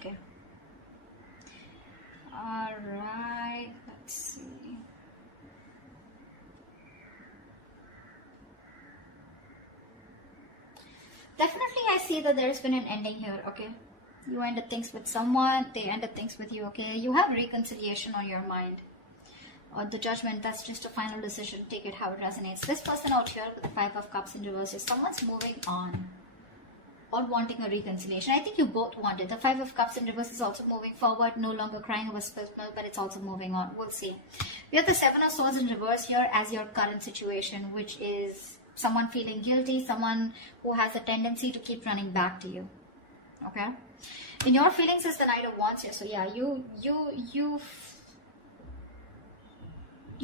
Okay. All right. Let's see. Definitely, I see that there's been an ending here. Okay. You ended things with someone. They ended things with you. Okay. You have reconciliation on your mind. Or the judgment, that's just a final decision. Take it how it resonates. This person out here with the 5 of Cups in reverse is someone's moving on or wanting a reconciliation. I think you both want it. The 5 of Cups in reverse is also moving forward, no longer crying over spilled milk, but it's also moving on. We'll see. We have the 7 of Swords in reverse here as your current situation, which is someone feeling guilty, someone who has a tendency to keep running back to you. Okay? In your feelings is the Knight of Wands here. So yeah, you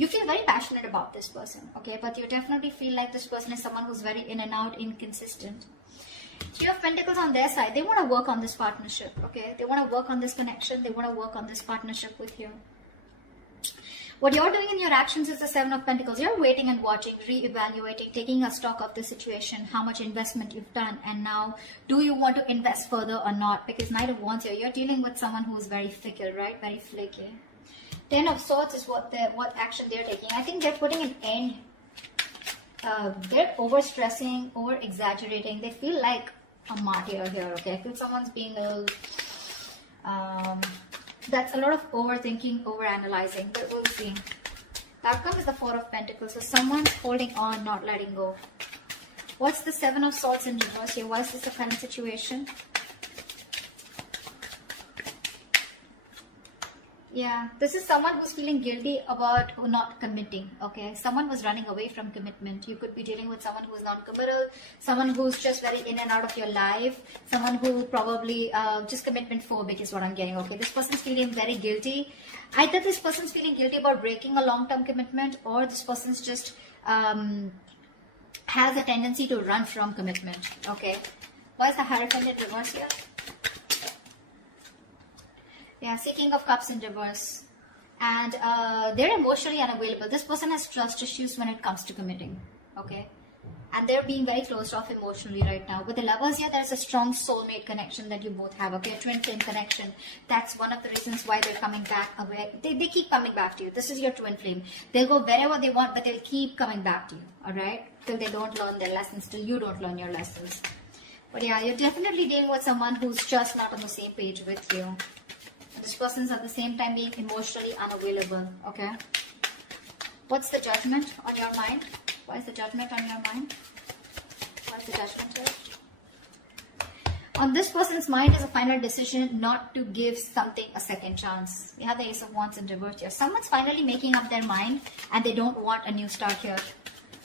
feel very passionate about this person, okay? But you definitely feel like this person is someone who's very in and out, inconsistent. 3 of Pentacles on their side, they want to work on this partnership, okay? They want to work on this connection. They want to work on this partnership with you. What you're doing in your actions is the 7 of Pentacles. You're waiting and watching, re-evaluating, taking a stock of the situation, how much investment you've done, and now do you want to invest further or not? Because Knight of Wands here, you're dealing with someone who's very fickle, right? Very flaky. 10 of Swords is what action they're taking. I think they're putting an end. They're over-stressing, over-exaggerating. They feel like a martyr here, okay? I feel someone's being a little... that's a lot of overthinking, over-analyzing, but we'll see. The outcome is the 4 of Pentacles. So someone's holding on, not letting go. What's the 7 of Swords in reverse here? Why is this the current situation? Yeah, this is someone who's feeling guilty about not committing, okay? Someone was running away from commitment. You could be dealing with someone who's non-committal, someone who's just very in and out of your life, someone who probably just commitment phobic is what I'm getting, okay? This person's feeling very guilty. Either this person's feeling guilty about breaking a long-term commitment, or this person's just has a tendency to run from commitment, okay? Why is the Hierophant in reverse here? Yeah, King of Cups in reverse. And they're emotionally unavailable. This person has trust issues when it comes to committing. Okay. And they're being very closed off emotionally right now. With the Lovers here, there's a strong soulmate connection that you both have. Okay, a twin flame connection. That's one of the reasons why they're coming back away. They keep coming back to you. This is your twin flame. They'll go wherever they want, but they'll keep coming back to you. Alright? Till they don't learn their lessons. Till you don't learn your lessons. But yeah, you're definitely dealing with someone who's just not on the same page with you. This person's at the same time being emotionally unavailable, okay? What's the judgment on your mind? Why is the judgment on your mind? Why is the judgment here? On this person's mind is a final decision not to give something a second chance. We have the Ace of Wands in reverse here. Someone's finally making up their mind and they don't want a new start here.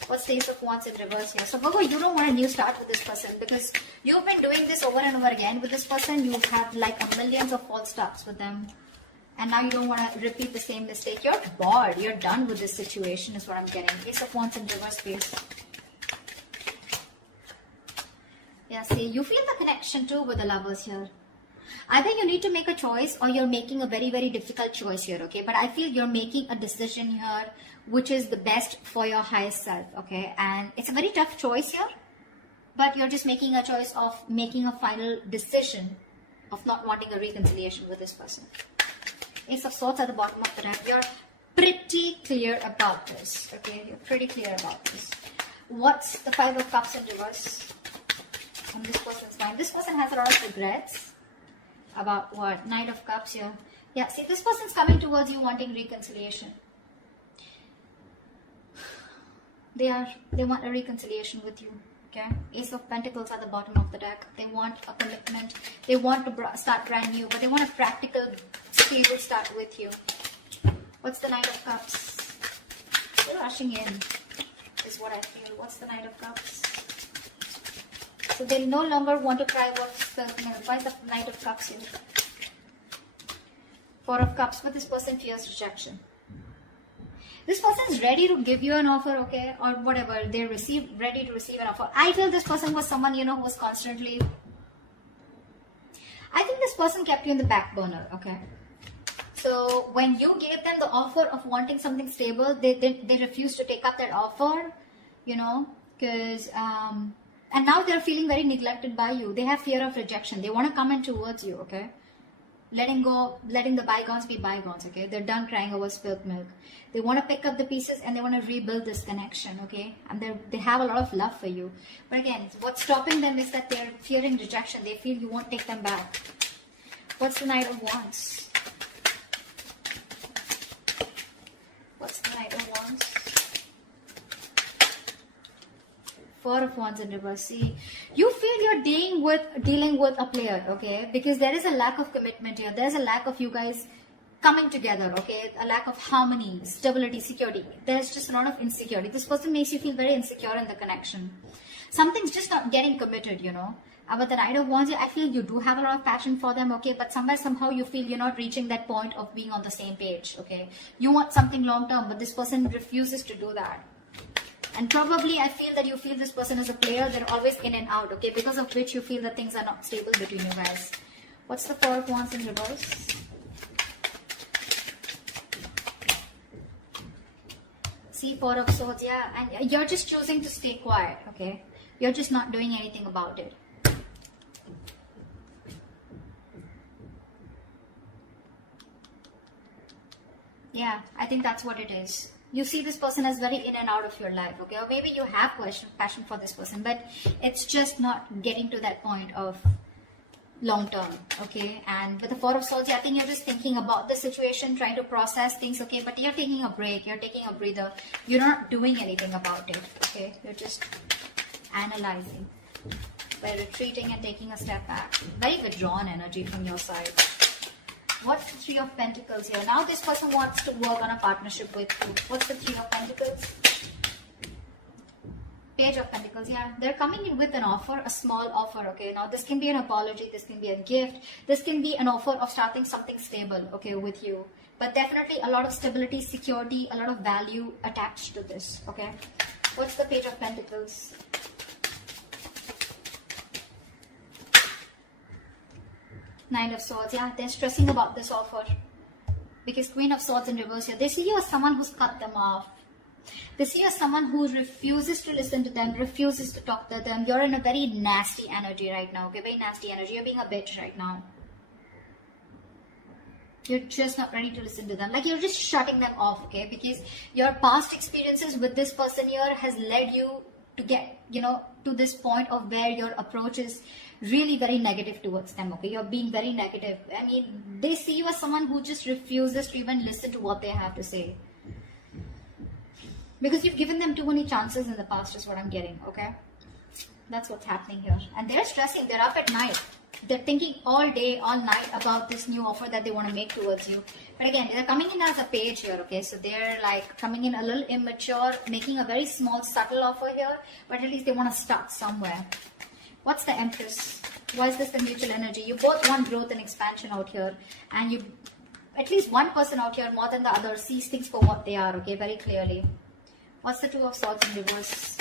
What's the Ace of Wands in reverse here? So Virgo, you don't want a new start with this person because you've been doing this over and over again with this person. You have like a millions of false starts with them. And now you don't want to repeat the same mistake. You're bored. You're done with this situation is what I'm getting. Ace of Wands in reverse, please. Yeah, see, you feel the connection too with the Lovers here. Either you need to make a choice or you're making a very, very difficult choice here, okay? But I feel you're making a decision here which is the best for your highest self, okay? And it's a very tough choice here, but you're just making a choice of making a final decision of not wanting a reconciliation with this person. Ace of Swords at the bottom of the deck. You're pretty clear about this, okay? You're pretty clear about this. What's the 5 of Cups in reverse on this person's mind? This person has a lot of regrets about what? Knight of Cups here. Yeah, see, this person's coming towards you wanting reconciliation. They want a reconciliation with you, okay? Ace of Pentacles at the bottom of the deck. They want a commitment. They want to start brand new, but they want a practical, stable start with you. What's the Knight of Cups? They're rushing in, is what I feel. What's the Knight of Cups? So they no longer want to cry about self-milk. Why is the Knight of Cups here? 4 of Cups, but this person fears rejection. This person is ready to give you an offer, okay, or whatever. They're ready to receive an offer. I feel this person was someone, you know, who was constantly... I think this person kept you in the back burner, okay. So when you gave them the offer of wanting something stable, they refused to take up that offer, you know, because... and now they're feeling very neglected by you. They have fear of rejection. They want to come in towards you, okay. letting go, letting the bygones be bygones, okay? They're done crying over spilled milk. They want to pick up the pieces and they want to rebuild this connection, okay? And they have a lot of love for you. But again, what's stopping them is that they're fearing rejection. They feel you won't take them back. What's the Knight of Wands? What's the Knight of Wands? Four of Wands in reverse. See, you feel you're dealing with a player, okay? Because there is a lack of commitment here. There's a lack of you guys coming together, okay? A lack of harmony, stability, security. There's just a lot of insecurity. This person makes you feel very insecure in the connection. Something's just not getting committed, you know. But the Knight of Wands, I feel you do have a lot of passion for them, okay? But somehow you feel you're not reaching that point of being on the same page, okay? You want something long term, but this person refuses to do that. And probably I feel that you feel this person is a player. They're always in and out, okay? Because of which you feel that things are not stable between you guys. What's the Four of Wands in reverse? See, Four of Swords, yeah. And you're just choosing to stay quiet, okay? You're just not doing anything about it. Yeah, I think that's what it is. You see this person as very in and out of your life, okay? Or maybe you have passion for this person, but it's just not getting to that point of long term, okay? And with the Four of Swords, I think you're just thinking about the situation, trying to process things, okay? But you're taking a break, you're taking a breather. You're not doing anything about it, okay? You're just analyzing by retreating and taking a step back. Very withdrawn energy from your side. What's the Three of Pentacles here? Now this person wants to work on a partnership with you. What's the Three of Pentacles? Page of Pentacles, yeah. They're coming in with an offer, a small offer, okay? Now this can be an apology, this can be a gift, this can be an offer of starting something stable, okay, with you. But definitely a lot of stability, security, a lot of value attached to this, okay? What's the Page of Pentacles? Nine of Swords, yeah, they're stressing about this offer. Because Queen of Swords in reverse here, they see you as someone who's cut them off. They see you as someone who refuses to listen to them, refuses to talk to them. You're in a very nasty energy right now, okay? Very nasty energy. You're being a bitch right now. You're just not ready to listen to them. Like, you're just shutting them off, okay? Because your past experiences with this person here has led you to get, you know, to this point of where your approach is really very negative towards them, okay? You're being very negative. I mean, they see you as someone who just refuses to even listen to what they have to say. Because you've given them too many chances in the past is what I'm getting, okay? That's what's happening here. And they're stressing. They're up at night. They're thinking all day, all night about this new offer that they want to make towards you. But again, they're coming in as a page here, okay? So they're like coming in a little immature, making a very small, subtle offer here. But at least they want to start somewhere. What's the Empress? Why is this the mutual energy? You both want growth and expansion out here. And you, at least one person out here more than the other, sees things for what they are, okay? Very clearly. What's the Two of Swords in reverse?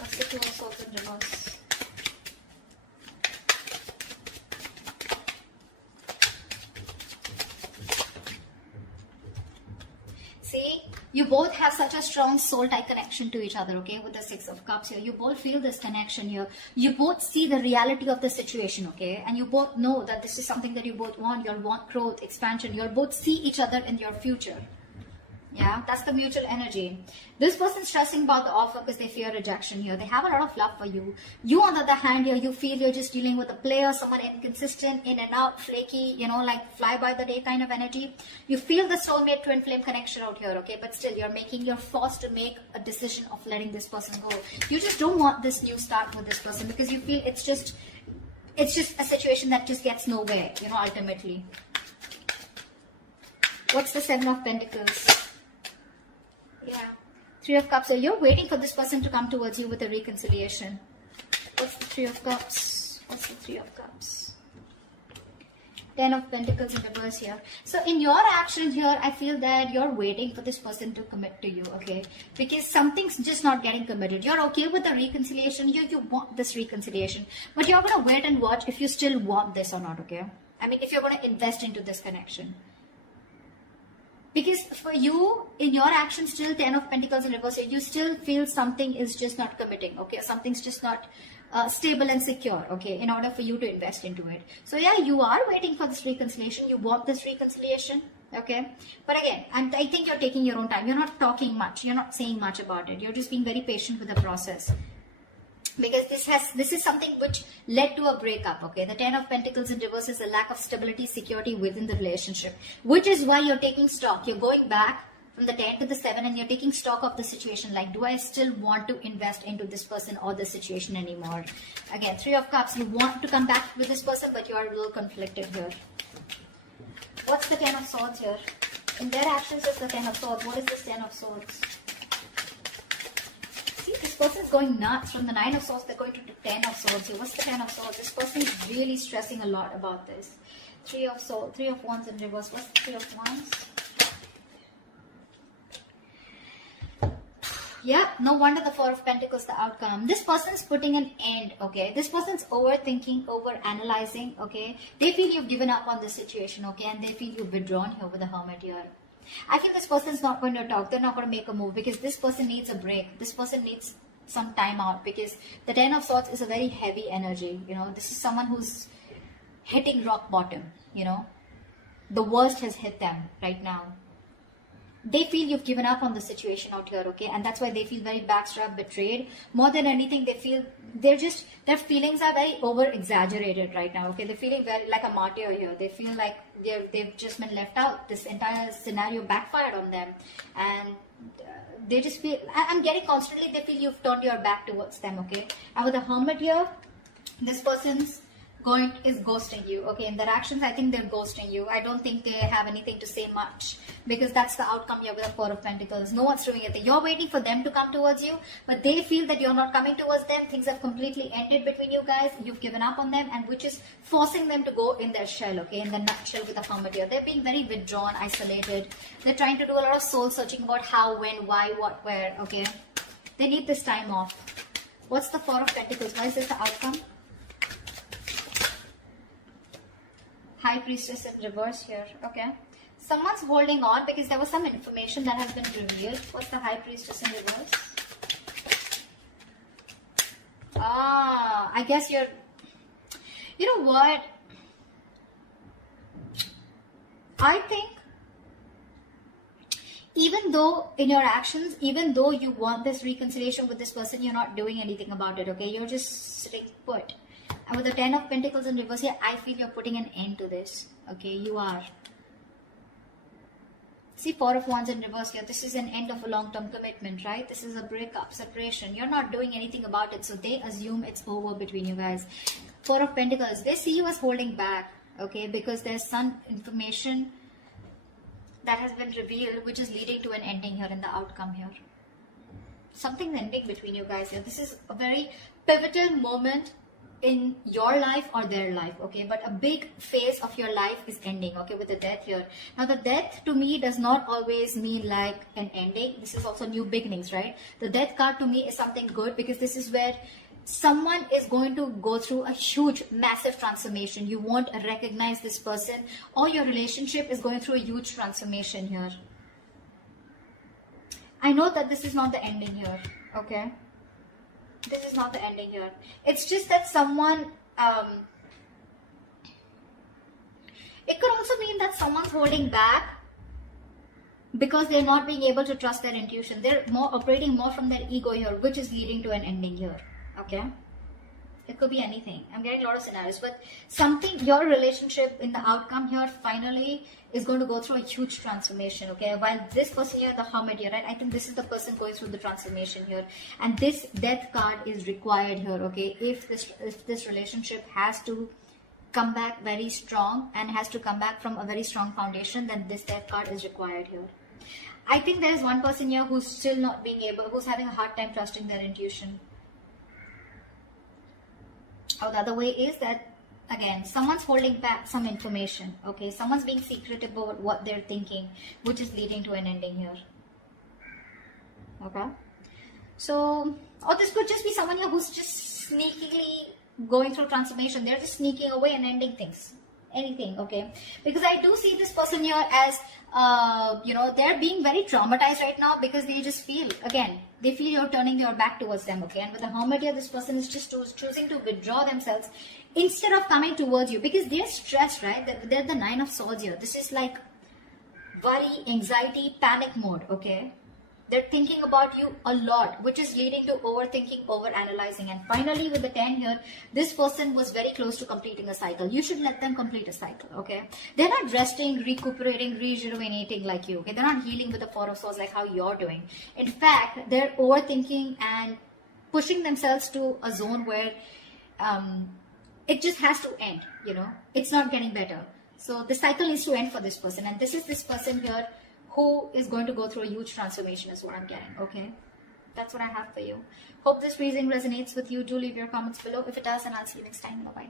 What's the Two of Swords in reverse? See, you both have such a strong soul-tie connection to each other, okay? With the Six of Cups here, you both feel this connection here. You both see the reality of the situation, okay? And you both know that this is something that you both want. You want growth, expansion. You both see each other in your future. Yeah, that's the mutual energy. This person's stressing about the offer because they fear rejection here. They have a lot of love for you. You, on the other hand, here, you feel you're just dealing with a player, someone inconsistent, in and out, flaky, you know, like fly by the day kind of energy. You feel the soulmate twin flame connection out here, okay? But still, you're forced to make a decision of letting this person go. You just don't want this new start with this person because you feel it's just a situation that just gets nowhere, you know, ultimately. What's the Seven of Pentacles? Yeah, Three of Cups. So you're waiting for this person to come towards you with a reconciliation. What's the Three of Cups? What's the Three of Cups? Ten of Pentacles in reverse here. So in your action here, I feel that you're waiting for this person to commit to you, okay? Because something's just not getting committed. You're okay with the reconciliation. You want this reconciliation. But you're going to wait and watch if you still want this or not, okay? I mean, if you're going to invest into this connection. Because for you, in your action, still 10 of Pentacles in reverse, you still feel something is just not committing, okay? Something's just not stable and secure, okay, in order for you to invest into it. So yeah, you are waiting for this reconciliation. You want this reconciliation, okay. But again, I think you're taking your own time. You're not talking much. You're not saying much about it. You're just being very patient with the process. Because this is something which led to a breakup, okay. The 10 of Pentacles in reverse is a lack of stability, security within the relationship, which is why you're taking stock. You're going back from the 10 to the 7 and you're taking stock of the situation. Like, do I still want to invest into this person or the situation anymore? Again, 3 of Cups, you want to come back with this person, but you are a little conflicted here. What's the 10 of Swords here? In their actions is the 10 of Swords. What is this 10 of Swords? See, this person is going nuts. From the 9 of Swords, they're going to the 10 of Swords here. What's the 10 of Swords? This person is really stressing a lot about this. 3 of Swords, 3 of Wands in reverse. What's the 3 of Wands? Yeah, no wonder the 4 of Pentacles, the outcome. This person's putting an end, okay? This person's overthinking, over-analyzing, okay? They feel you've given up on this situation, okay? And they feel you've withdrawn here with the Hermit here. I feel this person's not going to talk. They're not going to make a move because this person needs a break. This person needs some time out because the 10 of Swords is a very heavy energy, you know? This is someone who's hitting rock bottom, you know? The worst has hit them right now. They feel you've given up on the situation out here, okay? And that's why they feel very backstabbed, betrayed. More than anything, they feel their feelings are very over-exaggerated right now, okay? They're feeling very like a martyr here. They feel like they've just been left out. This entire scenario backfired on them. And they just feel, I'm getting constantly, they feel you've turned your back towards them, okay? And with the Hermit here, this person's is ghosting you, okay? In their actions, I think they're ghosting you. I don't think they have anything to say much because that's the outcome here with the 4 of Pentacles. No one's doing anything. You're waiting for them to come towards you, but they feel that you're not coming towards them. Things have completely ended between you guys. You've given up on them, and which is forcing them to go in their shell, okay? In the nutshell with the Hermit here. They're being very withdrawn, isolated. They're trying to do a lot of soul searching about how, when, why, what, where, okay? They need this time off. What's the 4 of Pentacles? Why is this the outcome? High Priestess in reverse here, okay? Someone's holding on because there was some information that has been revealed. What's the High Priestess in reverse? I guess you know what? I think even though in your actions, even though you want this reconciliation with this person, you're not doing anything about it, okay? You're just sitting put. And with the 10 of Pentacles in reverse here, I feel you're putting an end to this. Okay, you are. See, 4 of Wands in reverse here. This is an end of a long-term commitment, right? This is a breakup, separation. You're not doing anything about it. So they assume it's over between you guys. 4 of Pentacles, they see you as holding back. Okay, because there's some information that has been revealed which is leading to an ending here in the outcome here. Something's ending between you guys here. This is a very pivotal moment in your life or their life, okay? But a big phase of your life is ending, okay, with the Death here. Now, the Death to me does not always mean like an ending. This is also new beginnings, right? The Death card to me is something good because this is where someone is going to go through a huge, massive transformation. You won't recognize this person, or your relationship is going through a huge transformation here. I know that this is not the ending here, okay? This is not the ending here. It's just that someone, it could also mean that someone's holding back because they're not being able to trust their intuition. They're operating more from their ego here, which is leading to an ending here. Okay? It could be anything. I'm getting a lot of scenarios, but something, your relationship in the outcome here finally is going to go through a huge transformation, okay? While this person here, the Hermit here, right? I think this is the person going through the transformation here. And this Death card is required here, okay? If this relationship has to come back very strong and has to come back from a very strong foundation, then this Death card is required here. I think there's one person here who's still not being able, who's having a hard time trusting their intuition. Or the other way is that, again, someone's holding back some information, okay? Someone's being secretive about what they're thinking, which is leading to an ending here. Okay? So, or this could just be someone here who's just sneakily going through transformation. They're just sneaking away and ending things. anything, okay? Because I do see this person here as, they're being very traumatized right now because they just feel, again, they feel you're turning your back towards them, okay? And with the Hermit here, this person is just choosing to withdraw themselves instead of coming towards you because they're stressed, right? They're the Nine of Swords here. This is like worry, anxiety, panic mode, okay? They're thinking about you a lot, which is leading to overthinking, overanalyzing. And finally, with the 10 here, this person was very close to completing a cycle. You should let them complete a cycle, okay? They're not resting, recuperating, rejuvenating like you, okay? They're not healing with the Four of Swords like how you're doing. In fact, they're overthinking and pushing themselves to a zone where it just has to end, It's not getting better. So the cycle needs to end for this person. And this is this person here who is going to go through a huge transformation is what I'm getting, okay? That's what I have for you. Hope this reading resonates with you. Do leave your comments below. If it does, then I'll see you next time. Bye-bye.